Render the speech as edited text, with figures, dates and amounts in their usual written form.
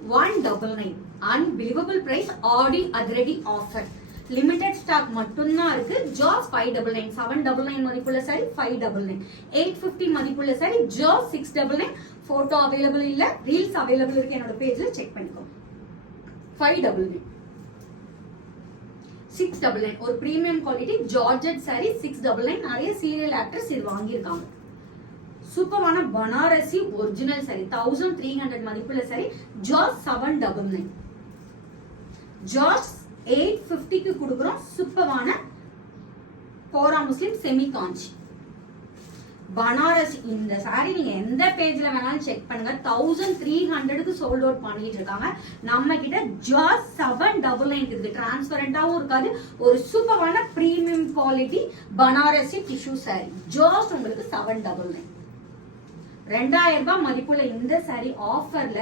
199 unbelievable price ஆடி அதிரடி offer limited stock மட்டும்தான் இருக்கு ஜாஸ் 599 799 மதிப்புள்ள சாரி 599 850 மதிப்புள்ள சாரி ஜாஸ் 699 போட்டோ அவைலபிள் இல்ல ரீல்ஸ் அவைலபிள் இருக்கு என்னோட பேஜ்ல செக் பண்ணிக்கோங்க 599 699 ஒரு பிரீமியம் குவாலிட்டி ஜார்ஜெட் சாரி 699 நிறைய சீரியல் ஆக்டர்ஸ் இது வாங்கியிருக்காங்க சூப்பரான பனாரசி ஒரிஜினல் சாரி 1300 மதிப்புள்ள சாரி ஜாஸ் 799 ஜாஸ் 850 க்கு கொடுக்குறோம் சூப்பரான கோரா முஸ்லிம் செமி காஞ்சி பனாரசி இந்த சாரி நீங்க எந்த பேஜ்ல வேணாலும் செக் பண்ணுங்க 1300 க்கு சோல்ட் அவுட் பண்ணிட்டு இருக்காங்க நம்ம கிட்ட ஜாஸ் 799 இருக்கு டிரான்ஸ்பரண்டாவும் இருக்காது ஒரு சூப்பரான premium quality Banarasi tissue sari ஜாஸ் உங்களுக்கு 799 2000 ரூபாய் மதிப்புள்ள இந்த சாரி ஆஃபர்ல